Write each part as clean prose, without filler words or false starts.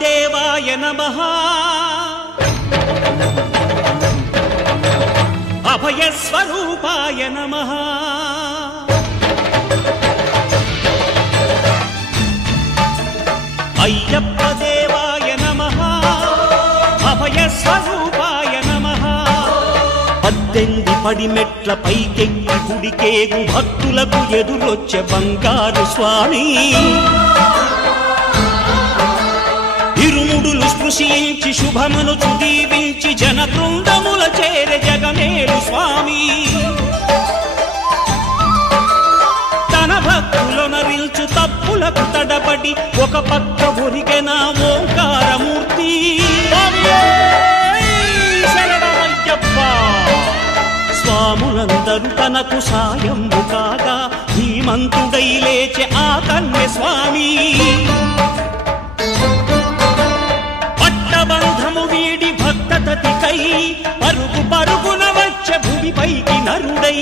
దేవాయ నమః అభయస్వరూపాయ నమః అయ్యప్ప దేవాయ నమః అభయస్వరూపాయ నమః 18 పడిమెట్ల పైకెక్కి గుడికేగు భక్తులకు ఎదురొచ్చే బంగారు స్వామి ఇరుముడులు స్పృశించి శుభమును దీవించి జన బృందముల చేరే జగమేలు స్వామి తన భక్తులొనరిల్చు తప్పులకు తడబడి ఒక పక్క ఒరిగెన ఓంకారమూర్తి శరణమయ్యప్ప స్వాములందరూ తనకు సాయంబు కాగా ధీమంతుడై లేచే ఆ కన్య స్వామి బంధము వీడి భక్తతతికై పరుగు పరుగున వచ్చే భూమిపైకి నరుడై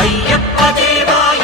అయ్యప్ప దేవాయ